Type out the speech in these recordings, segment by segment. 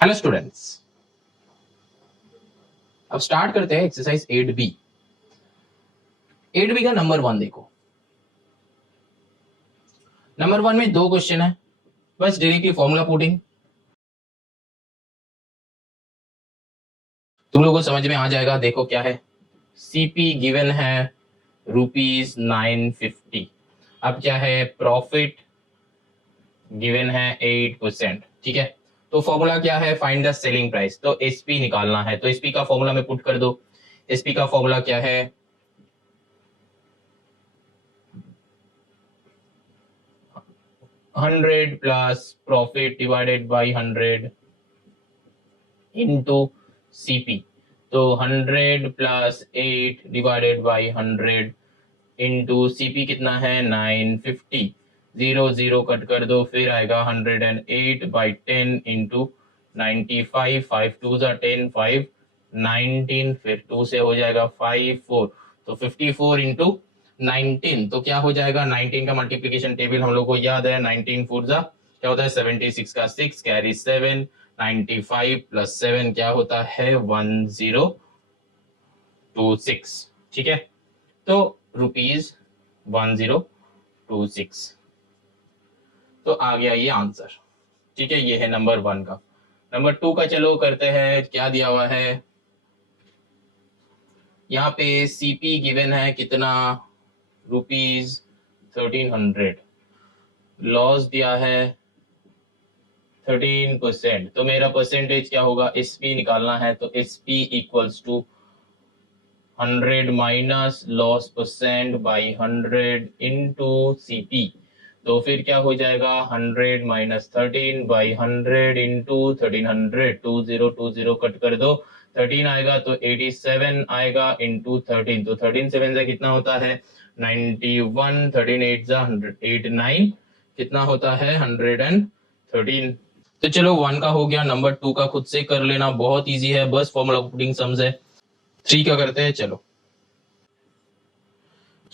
Hello students, अब start करते हैं एक्सरसाइज 8B। 8B का नंबर 1 देखो। नंबर 1 में 2 क्वेश्चन है, बस डायरेक्टली फॉर्मूला पुटिंग तुम लोगों को समझ में आ जाएगा। देखो क्या है, सीपी गिवन है ₹950। अब क्या है, प्रॉफिट गिवन है 8%। ठीक है, तो फॉर्मूला क्या है, फाइंड द सेलिंग प्राइस। तो एसपी निकालना है, तो एसपी का फॉर्मूला में पुट कर दो। एसपी का फॉर्मूला क्या है, 100 plus profit divided by 100 into CP. तो 100 plus 8 divided by 100 into CP कितना है 950। 0 0 कट कर दो, फिर आएगा 108 बाई 10 इंटू 95। 5 2 जा 10, 5 19, फिर 2 से हो जाएगा 5 4, तो 54 इंटू 19। तो क्या हो जाएगा, 19 का मल्टीप्लीकेशन टेबल हम लोग को याद है, 19 4 जा क्या होता है 76 का 6 कैरी 7, 95 प्लस 7 क्या होता है 1026। ठीक है, तो ₹1026। तो आ गया ये आंसर। ठीक है, ये है नंबर 1 का। नंबर 2 का चलो करते हैं, क्या दिया हुआ है यहाँ पे। सीपी गिवन है कितना, ₹1300। लॉस दिया है 13%। तो मेरा परसेंटेज क्या होगा, एसपी निकालना है, तो SP equals to 100 minus loss percent by 100 into CP. तो फिर क्या हो जाएगा, 100 माइनस 13 बाई 100 इंटू 1300। 20 कट कर दो, 13 आएगा तो 87 आएगा इंटू 13। तो 13 7 से कितना होता है 91, 13 8 जा 189, कितना होता है 113। तो चलो 1 का हो गया। नंबर 2 का खुद से कर लेना, बहुत इजी है, बस फॉर्मूला पुटिंग सम्स है। 3 का करते हैं, चलो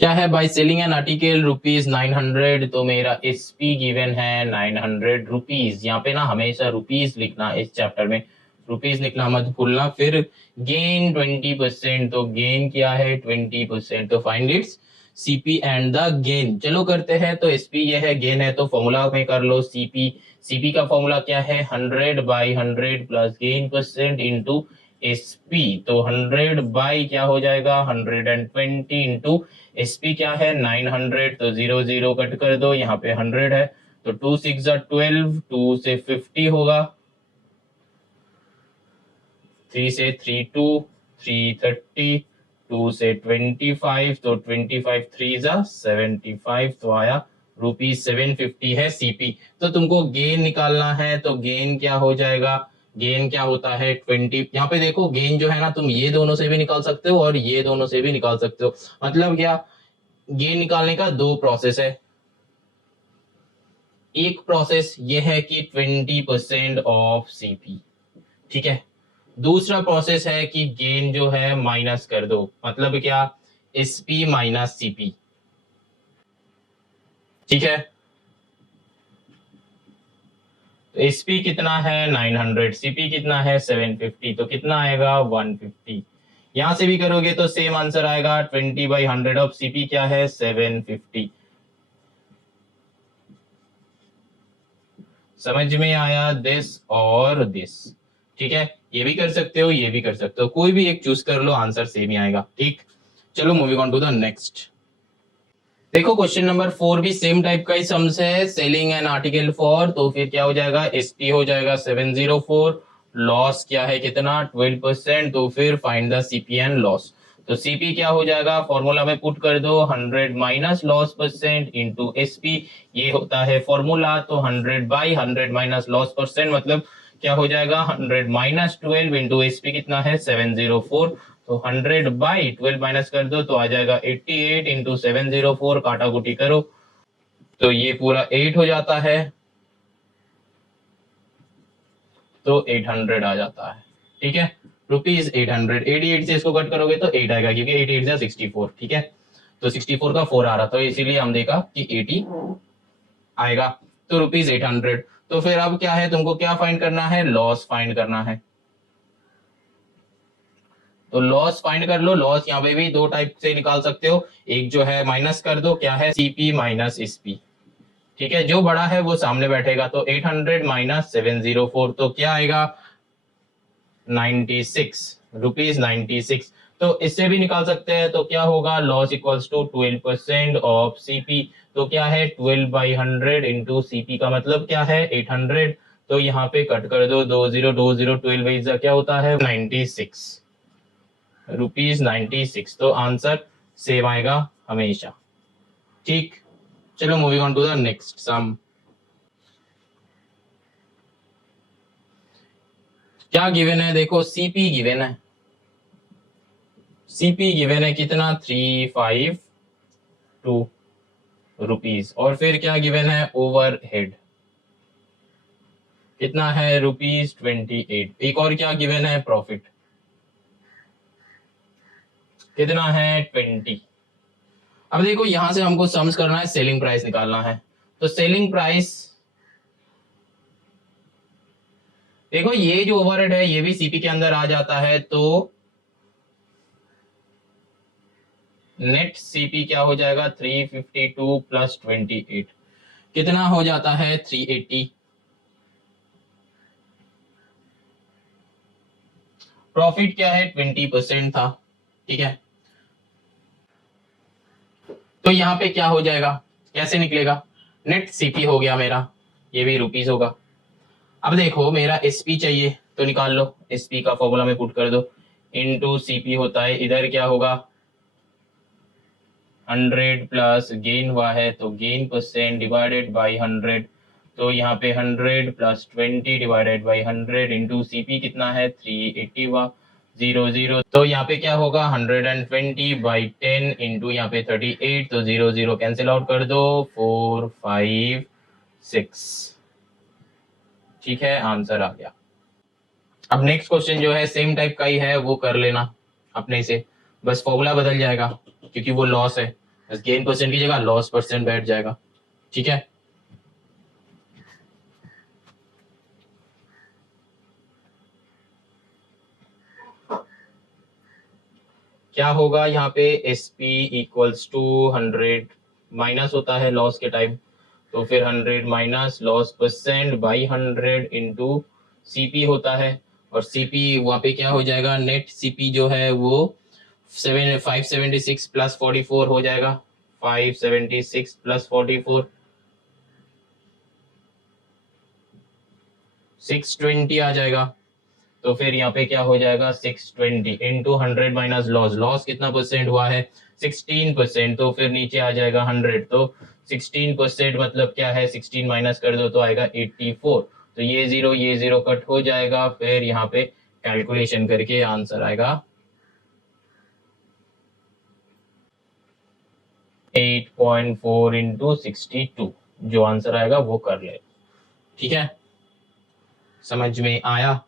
क्या है, बाय सेलिंग एन आर्टिकल ₹900। तो मेरा एसपी गिवन है 900 रुपीज। यहाँ पे ना हमेशा रुपीज लिखना, इस चैप्टर में रुपीज लिखना मत भूलना। फिर गेन 20%, तो गेन क्या है 20%, तो find its CP and the gain. चलो करते हैं, तो एसपी ये है, गेन है, तो फॉर्मूला में कर लो सीपी। सीपी का फॉर्मूला क्या है, 100 by 100 plus gain percent into SP. तो 100 बाई क्या हो जाएगा 120 इंटू एसपी क्या है 900। तो 0 0 कट कर दो, यहाँ पे 100 है, तो 2 6 12, 2 से 50 होगा, 3 से 3 2, 3 30, 2 से 25, तो 25 3 जा 75, तो आया ₹750 है सीपी। तो तुमको गेन निकालना है, तो गेन क्या हो जाएगा, गेन क्या होता है 20। यहाँ पे देखो गेन जो है ना, तुम ये दोनों से भी निकाल सकते हो और ये दोनों से भी निकाल सकते हो। मतलब क्या, गेन निकालने का 2 प्रोसेस है। एक प्रोसेस ये है कि 20% ऑफ सीपी, ठीक है। दूसरा प्रोसेस है कि गेन जो है माइनस कर दो, मतलब क्या, एसपी माइनस सीपी, ठीक है। तो एसपी कितना है 900, सीपी कितना है 750, तो कितना आएगा 150। यहां से भी करोगे तो सेम आंसर आएगा, 20/100 ऑफ सीपी क्या है 750। समझ में आया दिस और दिस, ठीक है। ये भी कर सकते हो, ये भी कर सकते हो, कोई भी एक चूज कर लो, आंसर सेम ही आएगा। ठीक, चलो moving on to the next. देखो क्वेश्चन नंबर 4 भी सेम टाइप का ही सम्स है, सेलिंग एन आर्टिकल फॉर। तो फिर क्या हो जाएगा, एसपी हो जाएगा 704, लॉस क्या है कितना 12%, तो फिर find the CP and loss. तो सीपी क्या हो जाएगा, फॉर्मूला में पुट कर दो 100 minus loss percent into SP, ये होता है फॉर्मूला। तो 100 बाई 100 माइनस लॉस परसेंट मतलब क्या हो जाएगा 100 माइनस 12 इंटू एसपी कितना है 704। तो 100 बाई 12 माइनस कर दो तो आ जाएगा 88 इंटू 704, काटा कुटी करो तो ये पूरा 8 हो जाता है, तो 800 आ जाता है। ठीक है, रुपीज 800। 88 से इसको कट करोगे तो 8 आएगा क्योंकि 8 8 64। ठीक है, तो 64 का 4 आ रहा, तो इसीलिए हम देखा कि 80 आएगा। तो रुपीज 800। तो फिर अब क्या है, तुमको क्या फाइंड करना है, लॉस फाइंड करना है। तो लॉस फाइंड कर लो। लॉस यहाँ पे भी दो टाइप से निकाल सकते हो, एक जो है माइनस कर दो, क्या है सीपी माइनस एसपी। ठीक है, जो बड़ा है वो सामने बैठेगा। तो 800 माइनस 704 तो क्या आएगा 96 रुपीज 96। तो इससे भी निकाल सकते हैं, तो क्या होगा loss equals to 12% of CP. तो क्या है 12 बाई 100 इंटू सीपी का मतलब क्या है 800। तो यहाँ पे कट कर दो 20 12 क्या होता है 96 रुपीज 96। तो आंसर सेम आएगा हमेशा। ठीक, चलो moving on to the next sum. क्या गिवन है, देखो सीपी गिवन है। सीपी गिवन है कितना 352 रुपीज। और फिर क्या गिवन है ओवरहेड कितना है रुपीज 28। एक और क्या गिवन है प्रॉफिट कितना है 20। अब देखो यहां से हमको सम्स करना है, सेलिंग प्राइस निकालना है। तो सेलिंग प्राइस देखो ये जो ओवरहेड है ये भी सीपी के अंदर आ जाता है। तो नेट सीपी क्या हो जाएगा 352 प्लस 28 कितना हो जाता है 380। प्रॉफिट क्या है 20% था। ठीक है, तो यहाँ पे क्या हो जाएगा, कैसे निकलेगा, नेट सीपी हो गया मेरा, ये भी रुपीज होगा। अब देखो मेरा एसपी चाहिए तो निकाल लो, एसपी का फॉर्मूला में पुट कर दो, इनटू सीपी होता है, इधर क्या होगा 100 प्लस गेन हुआ है तो गेन परसेंट डिवाइडेड बाई 100। तो यहाँ पे 100 plus 20 divided by 100 into CP कितना है 380 हुआ 00। तो यहाँ पे क्या होगा 120 बाई 10 इंटू यहाँ पे 38, तो 00 कैंसिल आउट कर दो 4 5 6। ठीक है, आंसर आ गया। अब नेक्स्ट क्वेश्चन जो है सेम टाइप का ही है, वो कर लेना अपने से, बस फॉर्मूला बदल जाएगा क्योंकि वो लॉस है, बस गेन परसेंट की जगह लॉस परसेंट बैठ जाएगा। ठीक है, क्या होगा यहाँ पे SP इक्वल्स टू 100 माइनस होता है लॉस के टाइम, तो फिर 100 minus loss percent by 100 into CP होता है। और CP वहां पे क्या हो जाएगा, नेट CP जो है वो 576 प्लस 44 हो जाएगा, 576 प्लस 44 620 आ जाएगा। तो फिर यहाँ पे क्या हो जाएगा 620 इंटू 100 माइनस लॉस, लॉस कितना परसेंट हुआ है 16%। तो फिर नीचे आ जाएगा 100, तो 16% मतलब क्या है 16 माइनस कर दो तो आएगा 84। तो ये जीरो कट हो जाएगा, फिर यहाँ पे कैलकुलेशन करके आंसर आएगा 8.4 इंटू 62, जो आंसर आएगा वो कर ले। ठीक है, समझ में आया,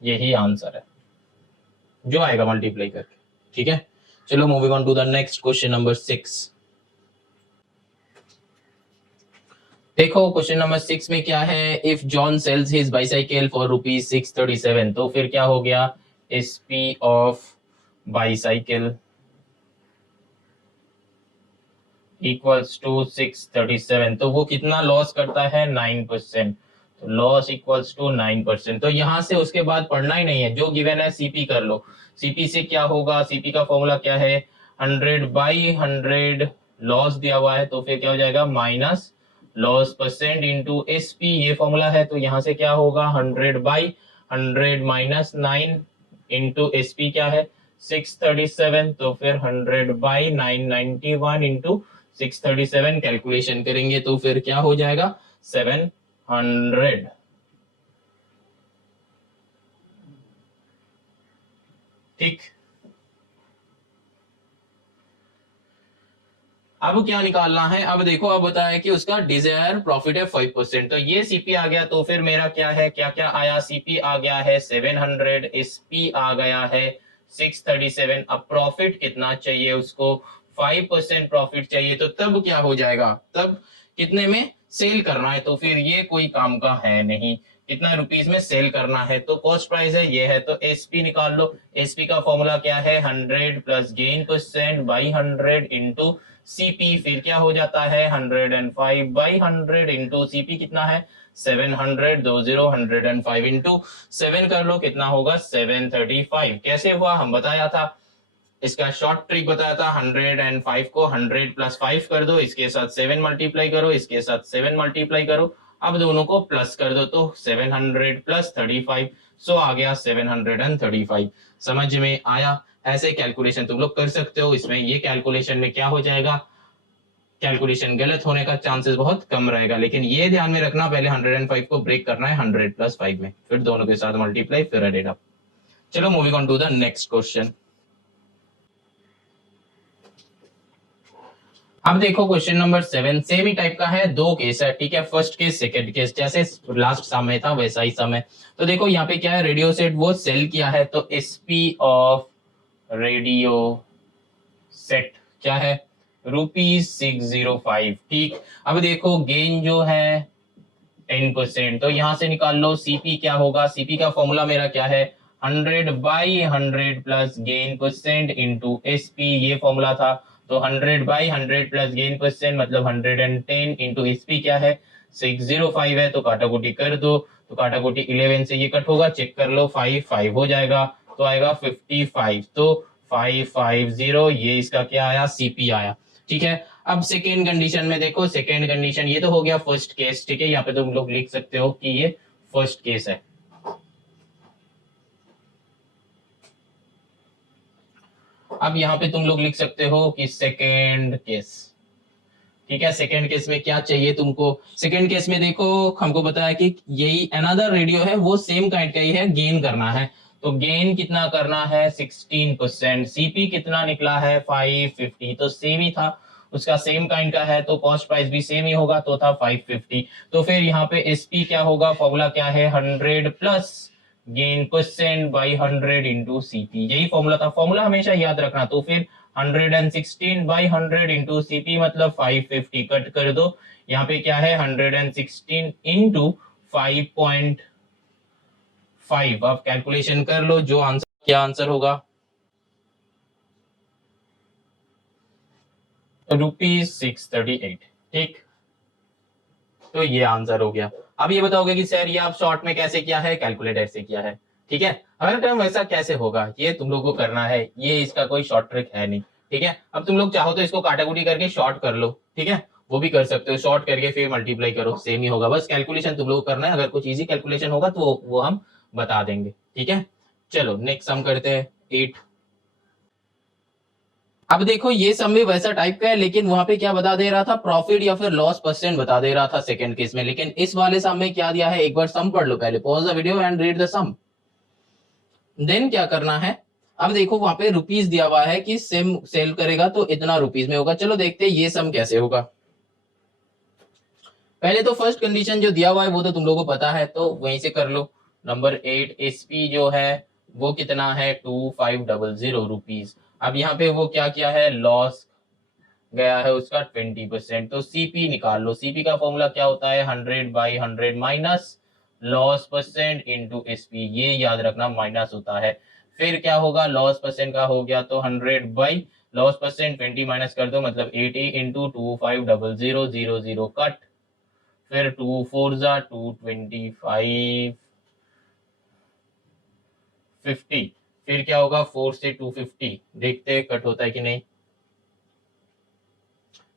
यही आंसर है जो आएगा मल्टीप्लाई करके। ठीक है, चलो moving on to the next question number 6। देखो क्वेश्चन नंबर 6 में क्या है, if John sells his bicycle for rupees 637, तो फिर क्या हो गया SP of bicycle equals to 637, तो वो कितना लॉस करता है 9%। तो लॉस इक्वल्स टू 9%। तो यहां से उसके बाद पढ़ना ही नहीं है, जो गिवन है CP कर लो। CP से क्या होगा, CP का फॉर्मूला क्या है 100 बाई 100 लॉस दिया हुआ है, तो फिर क्या हो जाएगा minus loss percent into SP, ये फॉर्मूला है। तो यहाँ से क्या होगा 100 बाई 100 माइनस 9 इंटू SP क्या है 637, तो फिर 100/991 इंटू 637 कैलकुलेशन करेंगे तो फिर क्या हो जाएगा 700। ठीक, अब क्या निकालना है, अब देखो, अब बताया कि उसका डिजायर प्रॉफिट है 5%, तो ये सीपी आ गया, तो फिर मेरा क्या है, क्या क्या आया, सीपी आ गया है 700, एसपी आ गया है 637, अब प्रॉफिट कितना चाहिए उसको, 5% प्रॉफिट चाहिए, तो तब क्या हो जाएगा, तब कितने में सेल करना है, तो फिर ये कोई काम का है नहीं, कितना रुपीस में सेल करना है, तो कॉस्ट प्राइस है ये है, तो एसपी निकाल लो, एसपी का फॉर्मूला क्या है 100 plus gain percent by 100 into CP, फिर क्या हो जाता है 105/100 इंटू सीपी कितना है 700, 105 इंटू 7 कर लो कितना होगा 735। कैसे हुआ हम बताया था, इसका शॉर्ट ट्रिक बताया था, 105 को 100 प्लस 5 कर दो, इसके साथ 7 मल्टीप्लाई करो, इसके साथ 7 मल्टीप्लाई करो, अब दोनों को प्लस कर दो तो 700 प्लस 35, सो आ गया 735। समझ में आया, ऐसे कैलकुलेशन तुम लोग कर सकते हो, इसमें ये कैलकुलेशन में क्या हो जाएगा, कैलकुलेशन गलत होने का चांसेस बहुत कम रहेगा, लेकिन ये ध्यान में रखना पहले 105 को ब्रेक करना है 100 प्लस 5 में, फिर दोनों के साथ मल्टीप्लाई फिर एडेड अप। चलो moving on to the next question. अब देखो क्वेश्चन नंबर 7 सेम ही टाइप का है, दो केस है, ठीक है, फर्स्ट केस सेकंड केस, जैसे लास्ट समय था वैसा ही समय। तो देखो यहाँ पे क्या है, रेडियो सेट वो सेल किया है, तो एसपी ऑफ रेडियो सेट क्या है ₹605। ठीक, अब देखो गेन जो है 10%, तो यहां से निकाल लो सीपी क्या होगा, सीपी का फॉर्मूला मेरा क्या है 100/100 plus gain percent into SP, ये फॉर्मूला था, तो 100/100 प्लस गेन परसेंट मतलब 110 इंटू एसपी क्या है 605 है, तो काटाकुटी कर दो, तो काटाकुटी 11 से ये कट होगा, चेक कर लो 5 हो जाएगा, तो आएगा 55, तो 550, ये इसका क्या आया सीपी आया। ठीक है, अब सेकेंड कंडीशन में देखो, सेकेंड कंडीशन ये तो हो गया फर्स्ट केस, ठीक है, यहाँ पे तुम लोग लिख सकते हो कि ये फर्स्ट केस है। अब यहाँ पे तुम लोग लिख सकते हो कि सेकेंड केस, ठीक है, सेकेंड केस में क्या चाहिए तुमको, सेकेंड केस में देखो हमको बताया कि यही अनदर रेडियो है, वो सेम काइंड का ही है, गेन करना है, तो गेन कितना करना है 16%, सीपी कितना निकला है 550, तो सेम ही था, उसका सेम काइंड का है, तो कॉस्ट प्राइस भी सेम ही होगा, तो था 550, तो फिर यहाँ पे एसपी क्या होगा, फॉर्मूला क्या है 100 plus gain percent by 100 into CP, यही फॉर्मूला था, फॉर्मूला हमेशा याद रखना, तो फिर 116/100 इंटू सीपी मतलब 550, कट कर दो, यहाँ पे क्या है 116 इंटू 5.5, अब कैलकुलेशन कर लो, जो आंसर क्या आंसर होगा ₹638। ठीक, तो ये आंसर हो गया। अब ये बताओगे कि सर ये आप शॉर्ट में कैसे किया है, कैलकुलेटर से किया है, ठीक है, हर टाइम वैसा कैसे होगा ये तुम लोग को करना है, ये इसका कोई शॉर्ट ट्रिक है नहीं, ठीक है, अब तुम लोग चाहो तो इसको काटाकुटी करके शॉर्ट कर लो, ठीक है, वो भी कर सकते हो, शॉर्ट करके फिर मल्टीप्लाई करो, सेम ही होगा, बस कैलकुलेशन तुम लोग को करना है, अगर कुछ इजी कैलकुलेशन होगा तो वो हम बता देंगे, ठीक है। चलो नेक्स्ट सम करते हैं 8। अब देखो ये सम भी वैसा टाइप का है, लेकिन वहां पे क्या बता दे रहा था, प्रॉफिट या फिर लॉस परसेंट बता दे रहा था सेकंड केस में, लेकिन इस वाले सम में क्या दिया है, एक बार सम पढ़ लो पहले, pause the video and read the sum, then क्या करना है। अब देखो वहां पे रुपीस दिया हुआ है कि सेम सेल करेगा तो इतना रुपीस में होगा, चलो देखते हैं ये सम कैसे होगा। पहले तो फर्स्ट कंडीशन जो दिया हुआ है वो तो तुम लोगों को पता है, तो वहीं से कर लो। नंबर 8 एसपी जो है वो कितना है 2500 रुपीज। अब यहाँ पे वो क्या किया है, लॉस गया है उसका 20%, तो सीपी निकाल लो, सीपी का फॉर्मूला क्या होता है 100/100 minus loss percent into SP, ये याद रखना माइनस होता है, फिर क्या होगा लॉस परसेंट का हो गया तो 100 लॉस परसेंट 20 माइनस कर दो मतलब 80 इंटू 2500 कट, फिर 2 4 जा 225 50, फिर क्या होगा 4 से 250, देखते कट होता है कि नहीं,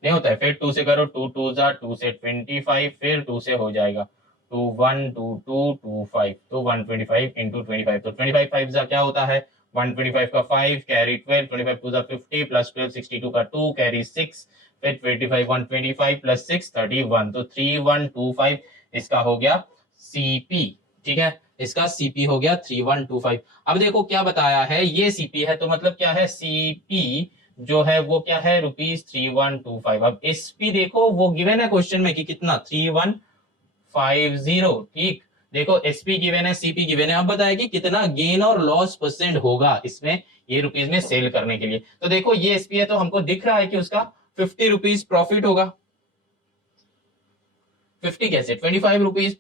नहीं होता है, फिर 2 से करो 2 2 जा 2 से 25, फिर 2 से हो जाएगा 2 1 2 2 2 5, तो 125 इंटू 25, तो 25 5 जा क्या होता है 125 का 5, कैरी 12, 25 टू 50 प्लस 12, 62 का 2, कैरी 6, फिर 25 125 प्लस 6 31, तो 3125 इसका हो गया सीपी। ठीक है, इसका सीपी हो गया 3125। अब देखो क्या बताया है, ये सीपी है तो मतलब क्या है, सीपी जो है वो क्या है, ₹3125। अब एसपी देखो वो गिवन है क्वेश्चन में कि कितना, 3150। ठीक, देखो एसपी गिवन है, सीपी गिवन है, अब बताया कि कितना गेन और लॉस परसेंट होगा इसमें, ये रुपीज में सेल करने के लिए। तो देखो ये एसपी है तो हमको दिख रहा है कि उसका 50 रुपीज प्रॉफिट होगा। 50 कैसे, 25 रुपीज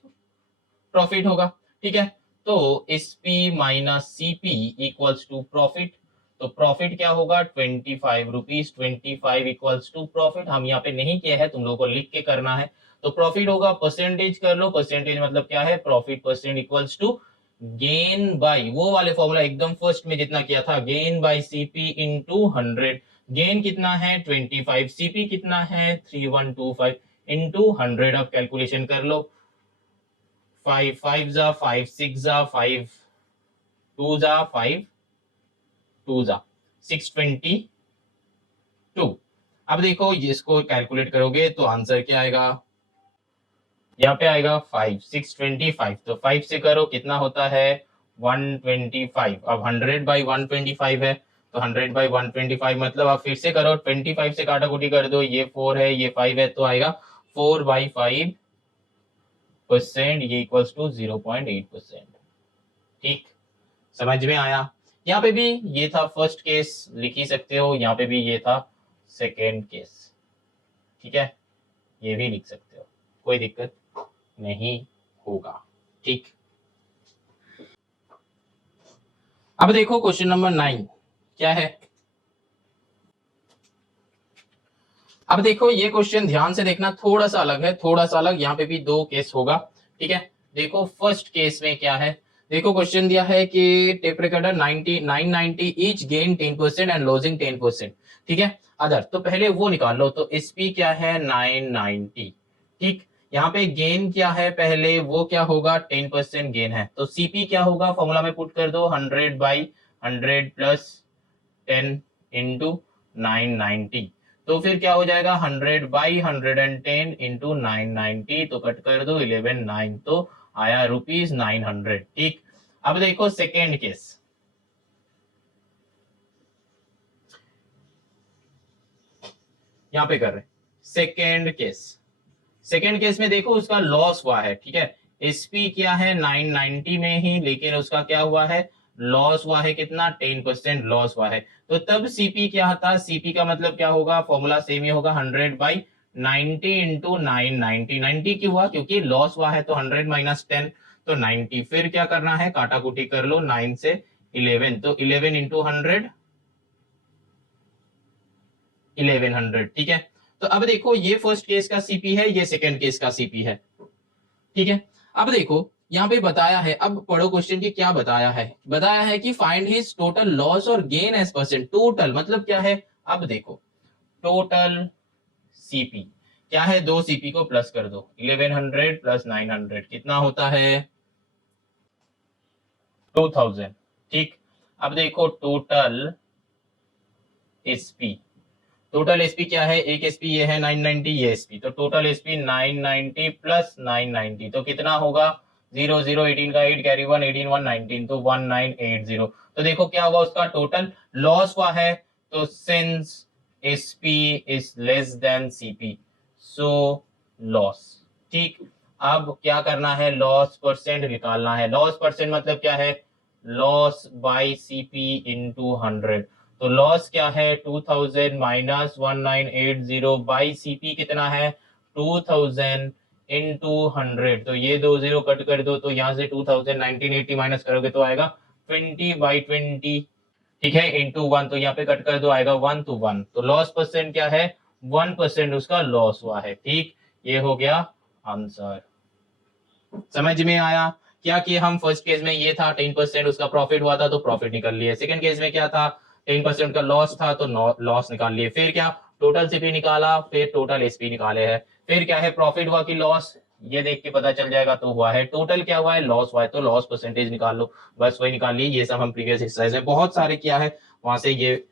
प्रॉफिट होगा। ठीक है, तो SP minus CP equals to profit. तो प्रॉफिट क्या होगा, 25 रुपीज, 25 इक्वल्स टू प्रॉफिट। हम यहाँ पे नहीं किए हैं, तुम लोगों को लिख के करना है। तो प्रॉफिट होगा, परसेंटेज कर लो, परसेंटेज मतलब क्या है, profit percent equals to gain by, वो वाले फॉर्मूला एकदम फर्स्ट में जितना किया था, gain by CP into 100। Gain कितना है 25, सीपी कितना है 3125 इंटू 100। अब कैलकुलेशन कर लो, 5 5 जा 5 6 जा 5 2 जा 5 2 जा 622। अब देखो इसको कैलकुलेट करोगे तो आंसर क्या आएगा, यहाँ पे आएगा 5 625। तो 5 से करो कितना होता है 125। अब 100 बाई 125 है, तो 100 बाई 125 मतलब आप फिर से करो, 25 से काटा कुटी कर दो, ये 4 है ये 5 है, तो आएगा 4/5%, ये इक्वल्स टू 0.8%। ठीक, समझ में आया। यहाँ पे भी ये था फर्स्ट केस, लिख ही सकते हो, यहाँ पे भी ये था सेकेंड केस। ठीक है, ये भी लिख सकते हो, कोई दिक्कत नहीं होगा। ठीक, अब देखो क्वेश्चन नंबर 9 क्या है। अब देखो ये क्वेश्चन ध्यान से देखना, थोड़ा सा अलग है, थोड़ा सा अलग, यहाँ पे भी दो केस होगा। ठीक है, देखो फर्स्ट केस में क्या है, देखो क्वेश्चन दिया है कि tape recorder 990 each gain 10% and lodging 10%। ठीक है, अदर, तो पहले वो निकाल लो। तो एसपी क्या है 990। ठीक, यहाँ पे गेन क्या है, पहले वो क्या होगा 10% गेन है, तो सीपी क्या होगा, फॉर्मूला में पुट कर दो, 100/100 प्लस 10 इंटू 990। तो फिर क्या हो जाएगा 100/110 इंटू 990, तो कट कर दो 11 9, तो आया ₹900। ठीक, अब देखो सेकेंड केस, यहाँ पे कर रहे सेकेंड केस। सेकेंड केस में देखो उसका लॉस हुआ है। ठीक है, एसपी क्या है 990 में ही, लेकिन उसका क्या हुआ है, लॉस हुआ है, कितना 10% लॉस हुआ है। तो तब सीपी क्या था, सीपी का मतलब क्या होगा, फॉर्मूला सेम ही होगा, 100/90 इंटू 990। 90 क्यों हुआ, क्योंकि लॉस हुआ है, तो 100 माइनस 10 तो 90। फिर क्या करना है, काटा कुटी कर लो, 9 से 11, तो 11 इंटू 100 1100। ठीक है, तो अब देखो ये फर्स्ट केस का सीपी है, ये सेकंड केस का सीपी है। ठीक है, अब देखो यहाँ पे बताया है, अब पढ़ो क्वेश्चन की क्या बताया है, बताया है कि फाइंड हिज टोटल लॉस और गेन एज परसेंट। टोटल मतलब क्या है, अब देखो टोटल सीपी क्या है, दो सीपी को प्लस कर दो, 1100 प्लस 900 कितना होता है 2000। ठीक, अब देखो टोटल एसपी, टोटल एसपी क्या है, एक एसपी ये है 990, ये एसपी, तो टोटल एसपी 990 प्लस 990, तो कितना होगा 0 0 18 का 8 कैरी 1 18 1 19, तो 1980। तो देखो क्या होगा उसका टोटल लॉस हुआ है, तो since SP is less than CP so loss. ठीक, अब क्या करना है, लॉस परसेंट निकालना है। लॉस परसेंट मतलब क्या है, लॉस बाय सीपी इंटू 100। तो लॉस क्या है 2000 माइनस 1980 बाई सीपी कितना है 2000 इंटू 100। तो ये दो जीरो कट कर दो, तो यहाँ से 2000 1980 माइनस करोगे तो आएगा 20/20। ठीक है, इंटू 1, तो यहाँ पे कट कर दो, आएगा 1 to 1। तो लॉस परसेंट क्या है 1% उसका लॉस हुआ है। ठीक, ये हो गया आंसर। समझ में आया क्या कि हम फर्स्ट केस में ये था 10% उसका प्रॉफिट हुआ था, तो प्रॉफिट निकाल लिए। सेकंड केस में क्या था 10% का लॉस था, तो लॉस निकाल लिए। फिर क्या टोटल सीपी निकाला, फिर टोटल एसपी निकाले हैं। फिर क्या है प्रॉफिट हुआ कि लॉस, ये देख के पता चल जाएगा तो हुआ है। टोटल क्या हुआ है, लॉस हुआ है, तो लॉस परसेंटेज निकाल लो, बस वही निकाल लिए। ये सब हम प्रीवियस एक्सरसाइज में बहुत सारे किया है, वहां से ये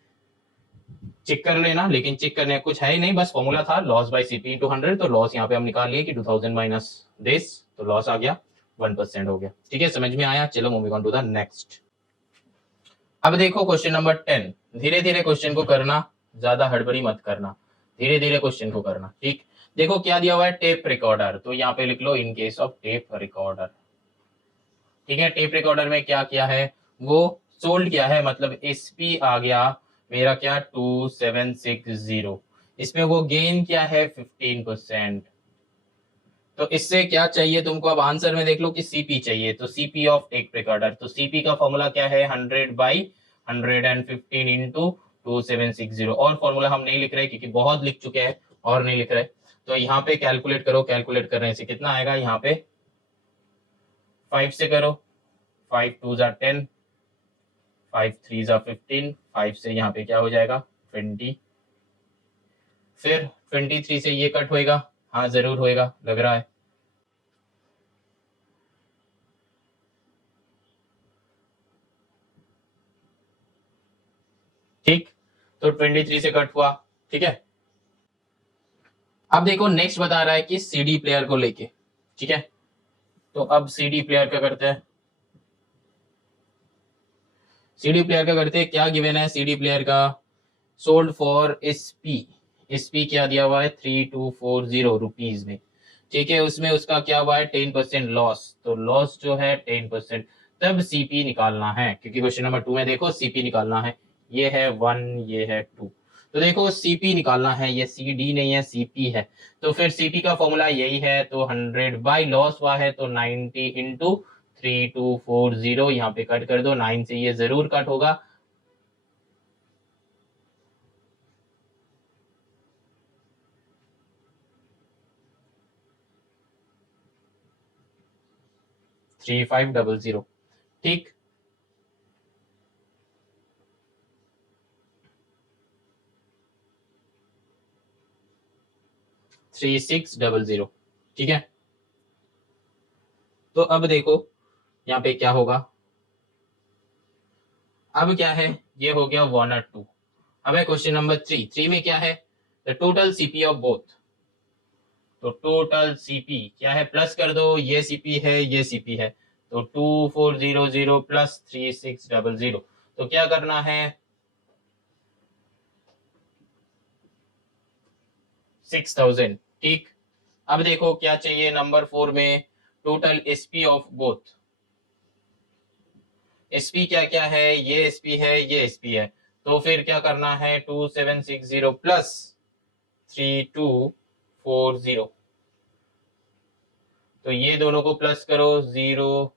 चेक कर लेना, लेकिन चेक करने कुछ है ही नहीं, बस फॉर्मूला था लॉस बाय सीपी इंटू 100। तो लॉस यहाँ पे हम निकाल लिए कि 2000 माइनस दिस, तो लॉस आ गया 1% हो गया। ठीक है, समझ में आया। चलो moving on to the next. अब देखो क्वेश्चन नंबर 10। धीरे धीरे क्वेश्चन को करना, ज्यादा हड़बड़ी मत करना, धीरे धीरे क्वेश्चन को करना। ठीक, देखो क्या दिया हुआ है, टेप रिकॉर्डर, तो यहाँ पे लिख लो in case of tape recorder. ठीक है, टेप रिकॉर्डर में क्या किया है, वो सोल्ड किया है, मतलब एसपी आ गया मेरा क्या 2760। इसमें वो गेन क्या है 15%। तो इससे क्या चाहिए तुमको, अब आंसर में देख लो कि सीपी चाहिए, तो सीपी ऑफ टेप रिकॉर्डर, तो सीपी का फॉर्मूला क्या है 100/115 इंटू 2760। और फॉर्मूला हम नहीं लिख रहे क्योंकि बहुत लिख चुके हैं और नहीं लिख रहे। तो यहाँ पे कैलकुलेट करो, कैलकुलेट करने से कितना आएगा, यहाँ पे 5 से करो, 5 2 जा 10, 5 3 जा 15, 5 से यहाँ पे क्या हो जाएगा 20, फिर 23 से ये कट होएगा, हाँ जरूर होएगा लग रहा है। ठीक, तो 23 से कट हुआ। ठीक है, अब देखो नेक्स्ट बता रहा है कि सीडी प्लेयर को लेके। ठीक है, तो अब सीडी प्लेयर का करते हैं, सीडी प्लेयर का करते हैं, क्या गिवन है सीडी प्लेयर का, सोल्ड फॉर एसपी, एसपी क्या दिया हुआ है 3240 रुपीज में। ठीक है, उसमें उसका क्या हुआ है 10% लॉस, तो लॉस जो है 10%, तब सीपी निकालना है, क्योंकि क्वेश्चन नंबर 2 में देखो सीपी निकालना है, ये है 1 ये है 2, तो देखो सीपी निकालना है, ये सी डी नहीं है सीपी है, तो फिर सीपी का फॉर्मूला यही है, तो 100 बाई लॉस हुआ है तो 90 इंटू 3240, यहाँ पे कट कर दो, 9 से ये जरूर कट होगा, 3500। ठीक, 3600। ठीक है, तो अब देखो यहाँ पे क्या होगा, अब क्या है, ये हो गया 1 और 2। अब है क्वेश्चन नंबर 3। 3 में क्या है, the total CP of both, तो टोटल सीपी क्या है, प्लस कर दो, ये सीपी है ये सीपी है, तो 2400 प्लस 3600, तो क्या करना है 6000। ठीक, अब देखो क्या चाहिए नंबर 4 में, total SP of both, SP क्या क्या है, ये एसपी है ये एसपी है, तो फिर क्या करना है 2760 प्लस 3240, तो ये दोनों को प्लस करो 0,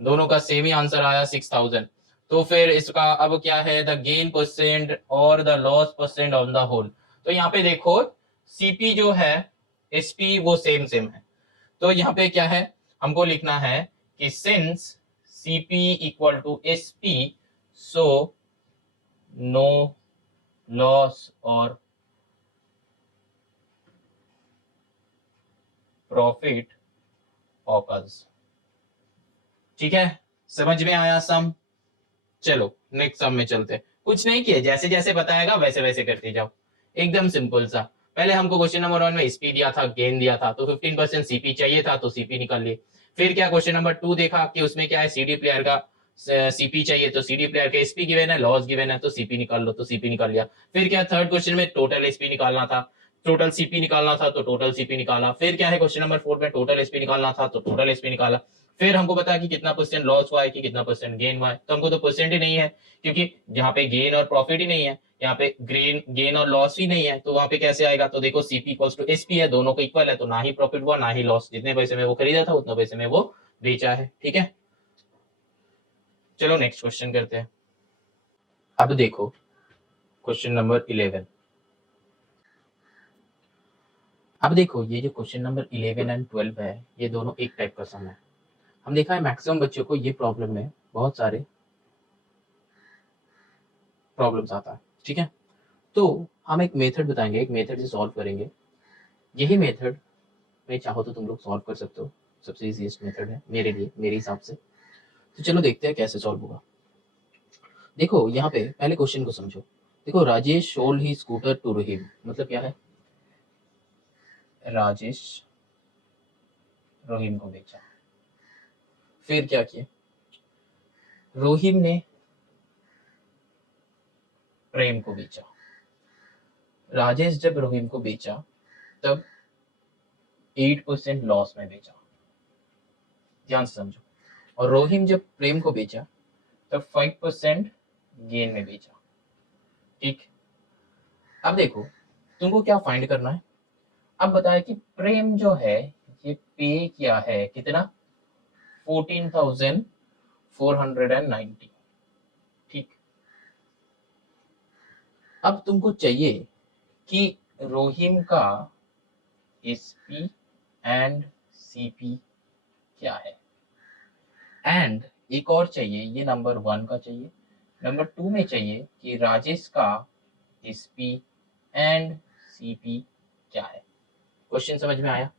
दोनों का सेम ही आंसर आया 6000। तो फिर इसका अब क्या है, द गेन परसेंट और the loss percent on the whole, तो यहाँ पे देखो सीपी जो है एसपी वो सेम सेम है, तो यहाँ पे क्या है हमको लिखना है कि since CP equal to SP, so no loss और प्रॉफिट ऑकर्स। ठीक है, समझ में आया सम। चलो नेक्स्ट सम में चलते हैं, कुछ नहीं किया, जैसे जैसे बताएगा वैसे वैसे करते जाओ, एकदम सिंपल सा। पहले हमको क्वेश्चन नंबर 1 में स्पी दिया था, गेन दिया था, तो 15% सीपी चाहिए था, तो सीपी निकाल लिए। फिर क्या क्वेश्चन नंबर 2 देखा कि उसमें क्या है, सीडी प्लेयर का सीपी चाहिए, तो सीडी प्लेयर का एसपी गिवन है, लॉस गिवन है, तो सीपी निकाल लो, तो सीपी निकाल लिया। फिर क्या थर्ड क्वेश्चन में टोटल एसपी निकालना था, टोटल सीपी निकालना था, तो टोटल सीपी निकाला। फिर क्या है क्वेश्चन नंबर 4 में टोटल एसपी निकालना था, तो टोटल एसपी निकाला। फिर हमको पता कि कितना परसेंट लॉस हुआ है कि कितना परसेंट गेन हुआ है, तो हमको तो परसेंट ही नहीं है, क्योंकि जहां पे गेन और प्रॉफिट ही नहीं है, यहाँ पे गेन और लॉस ही नहीं है, तो वहां पे कैसे आएगा, तो देखो सीपी इक्वल्स टू एसपी है, दोनों को इक्वल है, तो ना ही प्रॉफिट हुआ ना ही लॉस, जितने पैसे में वो खरीदा था उतने पैसे में वो बेचा है। ठीक है, चलो नेक्स्ट क्वेश्चन करते हैं। अब देखो क्वेश्चन नंबर 11। अब देखो ये जो क्वेश्चन नंबर 11 एंड 12 है, ये दोनों एक टाइप का सम है। हम देखा है मैक्सिमम बच्चों को ये प्रॉब्लम में बहुत सारे प्रॉब्लम्स आता है। ठीक है, तो हम एक मेथड बताएंगे, एक मेथड से सॉल्व करेंगे। यही मेथड में चाहो तो तुम लोग सॉल्व कर सकते हो, सबसे इजीएस्ट मेथड है मेरे लिए, मेरे हिसाब से। तो चलो देखते हैं कैसे सॉल्व होगा। देखो यहाँ पे पहले क्वेश्चन को समझो। देखो, Rajesh sold he scooter to Rahim, मतलब क्या है? राजेश रोहिम को बेचा। फिर क्या किया? रोहिम ने प्रेम को बेचा। राजेश जब रोहिम को बेचा तब 8% लॉस में बेचा, ध्यान से समझो। और रोहिम जब प्रेम को बेचा तब 5% गेन में बेचा। ठीक, अब देखो तुमको क्या फाइंड करना है। अब बताया कि प्रेम जो है ये पे किया है कितना? 14,490। ठीक, अब तुमको चाहिए कि रोहिम का एसपी एंड सीपी क्या है, एंड एक और चाहिए, ये नंबर 1 का चाहिए। नंबर 2 में चाहिए कि राजेश का एसपी एंड सीपी क्या है। क्वेश्चन समझ में आया?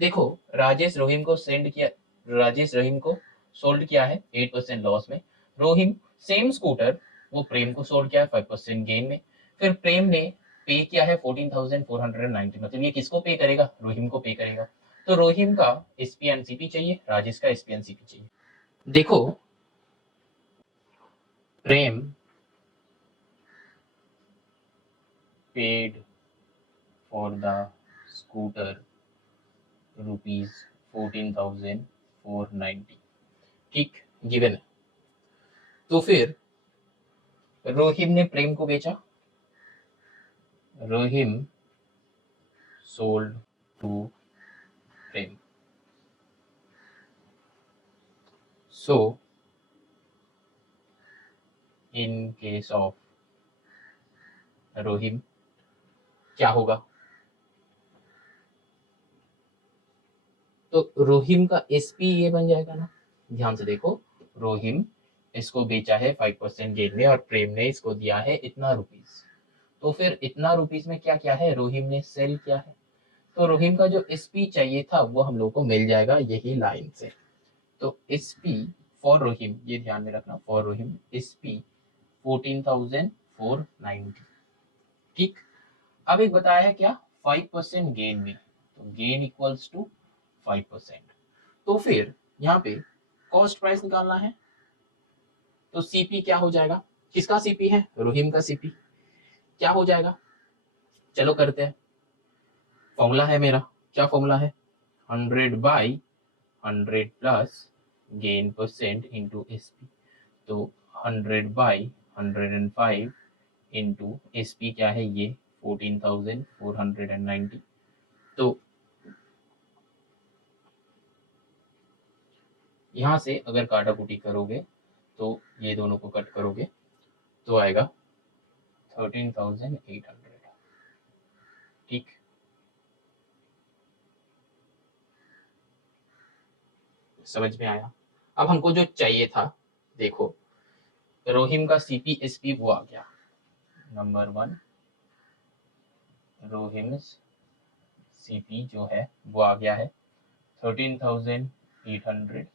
देखो, राजेश रोहिम को सेंड किया, राजेश रोहिम को सोल्ड किया है 8% लॉस में। रोहिम सेम स्कूटर वो प्रेम को सोल्ड किया है 5% गेन में। फिर प्रेम ने पे किया है 14,490, मतलब ये किसको पे करेगा? रोहिम को पे करेगा। तो रोहिम का एसपी एंड सीपी चाहिए, राजेश का एसपी एंड सीपी चाहिए। देखो, Prem paid for the scooter rupees 14,490, ठीक, गिवन है। तो फिर रोहिम ने प्रेम को बेचा, Rohim sold to Prem. So in case of Rohim क्या होगा? तो रोहिम का एसपी ये बन जाएगा ना, ध्यान से देखो। रोहिम इसको बेचा है 5% गेन में और प्रेम ने इसको दिया है इतना रुपीस। तो फिर इतना रुपीस में क्या क्या है? रोहिम ने सेल किया है। तो रोहिम का जो एसपी चाहिए था वो हम लोग को मिल जाएगा यही लाइन से। तो एसपी फॉर रोहिम, ये ध्यान में रखना, फॉर रोहिम एसपी 14,490। ठीक, अब एक बताया है क्या? 5% गेन में, तो गेन इक्वल्स टू 5%। तो फिर यहाँ पे कॉस्ट प्राइस निकालना है, तो सीपी क्या हो जाएगा? किसका सीपी है? रोहिम का सीपी। क्या हो जाएगा? चलो करते हैं। फॉर्मूला है मेरा, क्या फॉर्मूला है? 100/100 plus gain percent into SP. तो 100/105 इंटू एसपी क्या है? ये 14,490। तो यहाँ से अगर काटा कुटी करोगे तो ये दोनों को कट करोगे तो आएगा 13,800। ठीक, समझ में आया? अब हमको जो चाहिए था, देखो, रोहिम का सीपी एसपी वो आ गया। नंबर 1, रोहिम सीपी जो है वो आ गया है 13,800।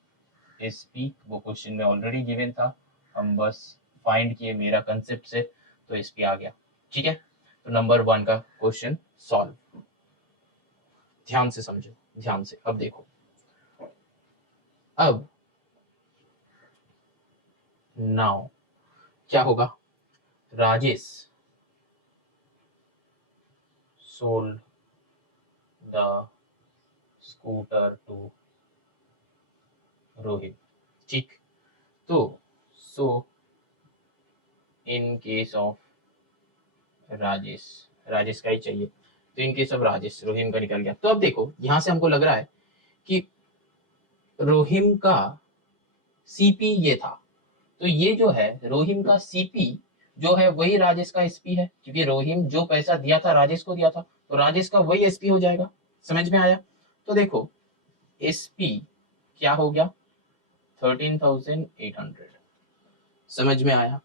एसपी वो क्वेश्चन में ऑलरेडी गिवन था, हम बस फाइंड किए मेरा कंसेप्ट से, तो एसपी आ गया। ठीक है, तो नंबर 1 का क्वेश्चन सॉल्व। ध्यान से समझो, ध्यान से। अब देखो, अब नाउ क्या होगा? Rajesh sold the scooter to Rohit. ठीक, तो so in case of Rajesh, Rajesh का ही चाहिए, तो in case of Rajesh, Rohim का निकल गया। तो अब देखो, यहां से हमको लग रहा है कि रोहिम का सीपी ये था, तो ये जो है रोहिम का सीपी जो है वही राजेश का एसपी है, क्योंकि रोहिम जो पैसा दिया था राजेश को दिया था, तो राजेश का वही एसपी हो जाएगा। समझ में आया? तो देखो, एसपी क्या हो गया? 13,800। समझ में आया?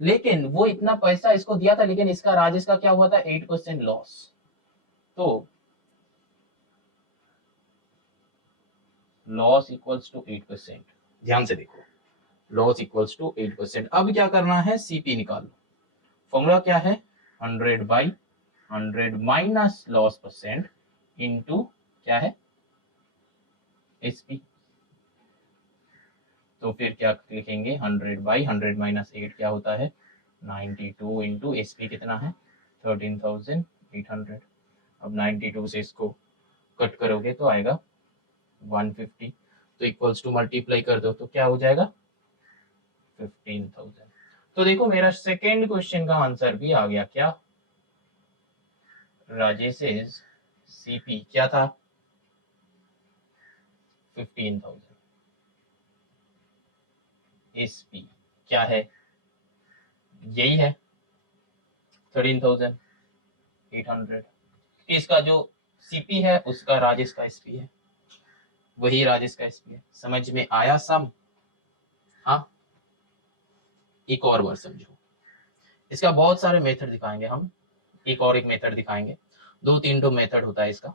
लेकिन वो इतना पैसा इसको दिया था, लेकिन इसका राजेश का क्या हुआ था, 8% लॉस। तो लॉस इक्वल्स टू 8%। ध्यान से देखो, लॉस इक्वल्स टू 8%। अब क्या करना है, सीपी निकालो। फॉर्मूला क्या है, 100/100 माइनस लॉस परसेंट इंटू क्या है, एसपी। तो फिर क्या लिखेंगे, 100/100 माइनस 8 क्या होता है, 92 इंटू एसपी कितना है, 13,800। अब 92 से इसको कट करोगे तो आएगा 150। तो इक्वल्स टू मल्टीप्लाई कर दो तो क्या हो जाएगा, 15,000। तो देखो मेरा सेकेंड क्वेश्चन का आंसर भी आ गया। क्या, राजेश सीपी क्या था, 15,000। एसपी क्या है, यही है 13,800। इसका जो सीपी है उसका राजेश का एसपी है, वही राजेश का एसपी है। समझ में आया सम? हाँ, एक और बार समझो। इसका बहुत सारे मेथड दिखाएंगे हम, एक मेथड दिखाएंगे, 2-3 तो मेथड होता है इसका।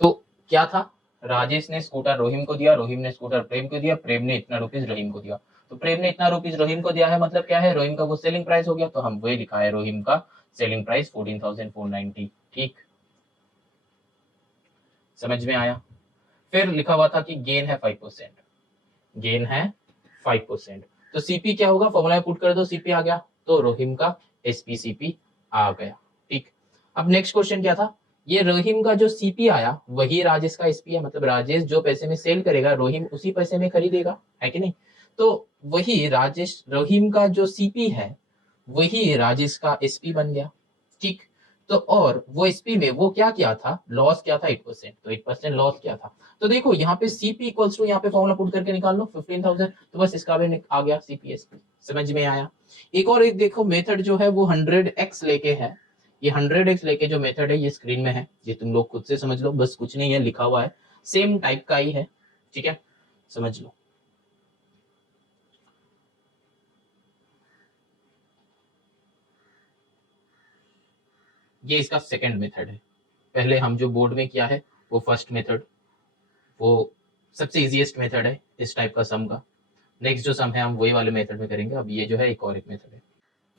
तो क्या था, राजेश ने स्कूटर रोहिम को दिया, रोहिम ने स्कूटर प्रेम को दिया, प्रेम ने इतना रुपीज रोहिम को दिया। तो प्रेम ने इतना रुपीज रोहिम को दिया है, मतलब क्या है, रोहिम का वो सेलिंग प्राइस हो गया, तो हम वही लिखा है, रोहिम का सेलिंग प्राइस 14,490। ठीक, समझ में आया? फिर लिखा हुआ था कि गेन है 5%, गेन है 5%। तो सीपी क्या होगा, फॉर्मूला पुट कर दो, सीपी आ गया, तो रोहिम का एसपीसीपी आ गया। ठीक, अब नेक्स्ट क्वेश्चन क्या था, ये रोहिम का जो सीपी आया वही राजेश का एसपी है, मतलब राजेश जो पैसे में सेल करेगा रोहिम उसी पैसे में खरीदेगा, है कि नहीं? तो वही राजेश, रोहिम का जो सीपी है वही राजेश का एसपी बन गया। ठीक, तो और वो एसपी में वो क्या किया था, लॉस क्या था, 8%, तो 8% लॉस क्या था। तो देखो यहाँ पे सीपी इक्वल्स टू, यहाँ पे फॉर्मूला पुट करके निकाल लो 15,000, तो बस इसका भी आ गया सीपीएसपी। समझ में आया? एक और एक देखो मेथड जो है वो 100x लेके है, ये 100x लेके जो मेथड है ये स्क्रीन में है, ये तुम लोग खुद से समझ लो, बस कुछ नहीं है, लिखा हुआ है, सेम टाइप का ही है। ठीक है, समझ लो। ये इसका सेकंड मेथड है। पहले हम जो बोर्ड में किया है वो फर्स्ट मेथड, वो सबसे इजीएस्ट मेथड है इस टाइप का सम का। नेक्स्ट जो सम है हम वही वाले मेथड में करेंगे। अब ये जो है एक और एक मेथड है।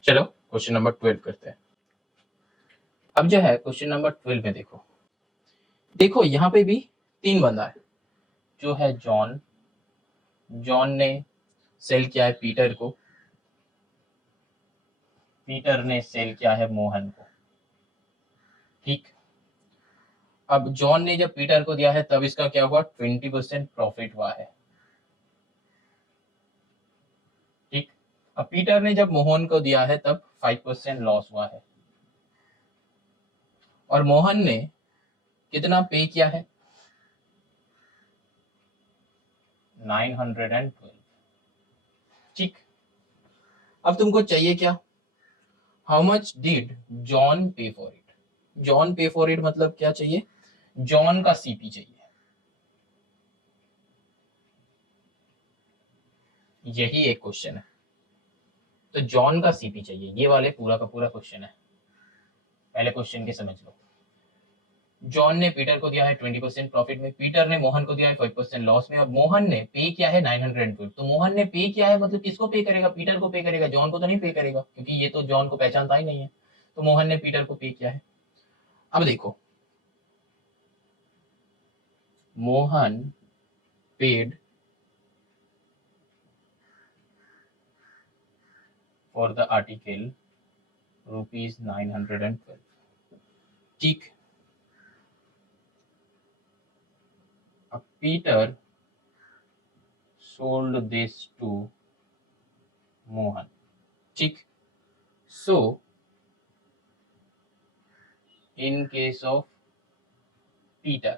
चलो क्वेश्चन नंबर 12 करते हैं। अब जो है क्वेश्चन नंबर 12 में देखो, देखो यहाँ पे भी 3 बंदा है, जो है जॉन, जॉन ने सेल किया है पीटर को, पीटर ने सेल किया है मोहन को। ठीक, अब जॉन ने जब पीटर को दिया है तब इसका क्या हुआ, 20% प्रॉफिट हुआ है। ठीक, अब पीटर ने जब मोहन को दिया है तब 5% लॉस हुआ है, और मोहन ने कितना पे किया है, 912। ठीक, अब तुमको चाहिए क्या, हाउ मच डिड जॉन पे फॉर इट। जॉन पे फॉर इट मतलब क्या चाहिए, जॉन का सीपी चाहिए, यही एक क्वेश्चन है। तो जॉन का सीपी चाहिए, ये वाले पूरा का पूरा क्वेश्चन है। पहले क्वेश्चन के समझ लो, जॉन ने पीटर को दिया है 20% प्रॉफिट में, पीटर ने मोहन को दिया है 5% लॉस में। अब मोहन ने पे किया है 912, तो मोहन ने पे किया है मतलब किसको पे करेगा, पीटर को पे करेगा, जॉन को तो नहीं पे करेगा, क्योंकि ये तो जॉन को पहचानता ही नहीं है। तो मोहन ने पीटर को पे किया है। अब देखो, Mohan paid for the article ₹912। ठीक, अब Peter sold this to Mohan. ठीक, so in case of Peter,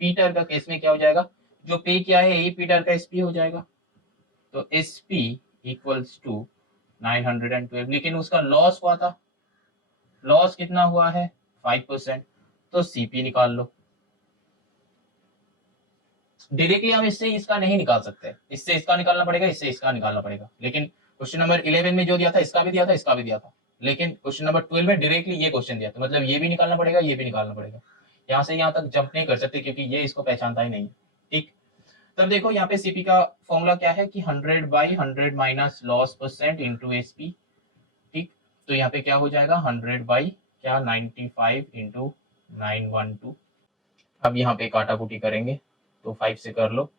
Peter का केस में क्या हो जाएगा, जो पे किया है यही पीटर का एसपी हो जाएगा, तो एसपी इक्वल्स टू 912, लेकिन उसका लॉस हुआ था, लॉस कितना हुआ है 5%, तो सीपी निकाल लो। डायरेक्टली हम इससे इसका नहीं निकाल सकते, इससे इसका निकालना पड़ेगा, इससे इसका निकालना पड़ेगा। लेकिन क्वेश्चन नंबर 11 में जो दिया था इसका भी दिया था, इसका भी दिया था, लेकिन क्वेश्चन नंबर 12 में डायरेक्टली ये क्वेश्चन दिया था, मतलब ये भी निकालना पड़ेगा, ये भी निकालना पड़ेगा। यहाँ से यहाँ तक जंप नहीं कर सकते क्योंकि ये इसको पहचानता ही नहीं है। ठीक, तब देखो यहाँ पे सीपी का फॉर्मूला क्या है कि 100/100 minus loss percent into SP. ठीक, तो यहाँ पे क्या हो जाएगा 100 क्या 95 इंटू 912। अब यहाँ पे काटाकुटी करेंगे तो 5 से कर लो,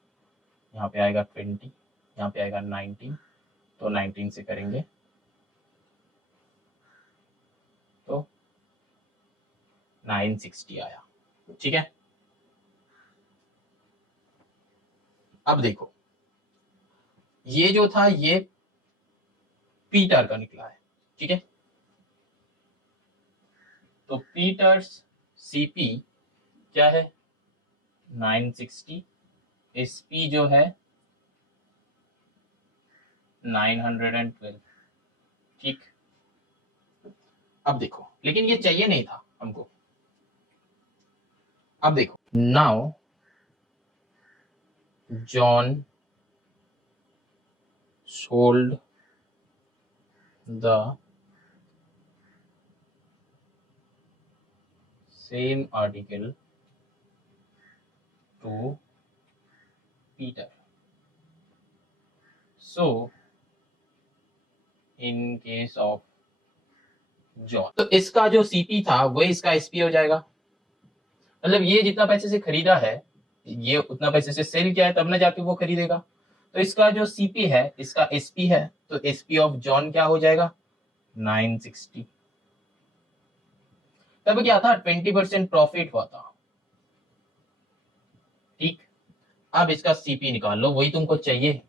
यहाँ पे आएगा 20, यहाँ पे आएगा 19, तो 19 से करेंगे तो 960 आया। ठीक है, अब देखो ये जो था ये पीटर का निकला है। ठीक है, तो पीटर्स सीपी क्या है 960, एसपी जो है 912। ठीक, अब देखो लेकिन ये चाहिए नहीं था हमको। अब देखो now John sold the same article to Peter. So, in case of John, तो इसका जो CP था वो इसका SP हो जाएगा। मतलब ये जितना पैसे से खरीदा है ये उतना पैसे से सेल किया है, तब ना जाके वो खरीदेगा। तो इसका जो CP है इसका SP है, तो SP ऑफ जॉन क्या हो जाएगा 960। तब क्या था 20% प्रॉफिट हुआ था। ठीक, अब इसका सीपी निकाल लो, वही तुमको चाहिए।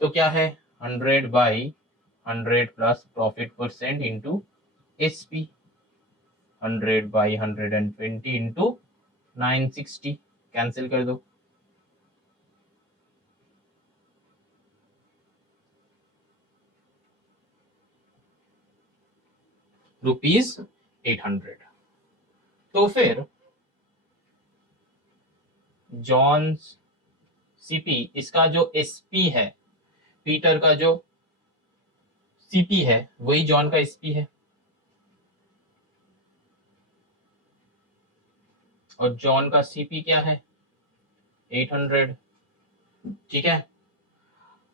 तो क्या है 100/100 plus profit percent into SP, 100/120 into 960, cancel कर दो। ₹800। तो फिर जॉन्स सीपी, इसका जो एसपी है, पीटर का जो सीपी है वही जॉन का एसपी है, और जॉन का सीपी क्या है 800। ठीक है,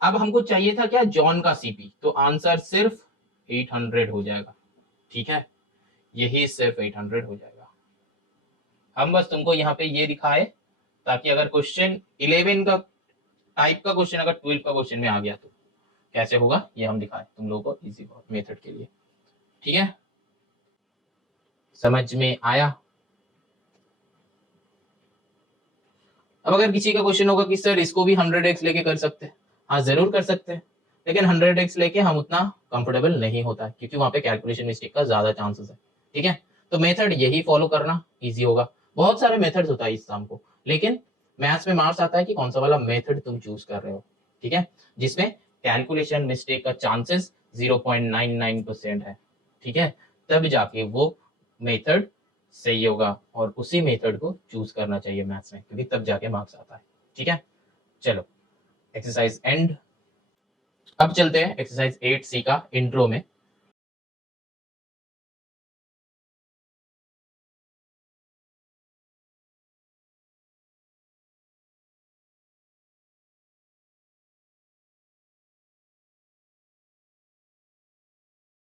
अब हमको चाहिए था क्या जॉन का सीपी, तो आंसर सिर्फ 800 हो जाएगा। ठीक है, यही सिर्फ 800 हो जाएगा। हम बस तुमको यहाँ पे ये दिखाए ताकि अगर क्वेश्चन 11 का टाइप का क्वेश्चन अगर 12 का क्वेश्चन में आ गया तो कैसे होगा ये हम दिखाए तुम लोगों को इजी मेथड के लिए। ठीक है, समझ में आया? अब अगर किसी का क्वेश्चन होगा कि सर इसको भी 100x लेके कर सकते हैं, हाँ जरूर कर सकते हैं, लेकिन 100x लेके हम उतना कंफर्टेबल नहीं होता है क्योंकि वहां पे कैलकुलेशन मिस्टेक का ज्यादा चांसेस है। ठीक है, तो मेथड यही फॉलो करना इजी होगा। बहुत सारे मेथड्स होता है इस सम को, लेकिन मैथ्स में मार्क्स आता है कि कौन सा वाला मेथड तुम चूज कर रहे हो। ठीक है, जिसमें कैलकुलेशन मिस्टेक का चांसेस 0.99% है। ठीक है, तब जाके वो मेथड सही होगा और उसी मेथड को चूज करना चाहिए मैथ्स में, क्योंकि तब जाके मार्क्स आता है। ठीक है, चलो एक्सरसाइज एंड। अब चलते हैं एक्सरसाइज 8C का इंट्रो में।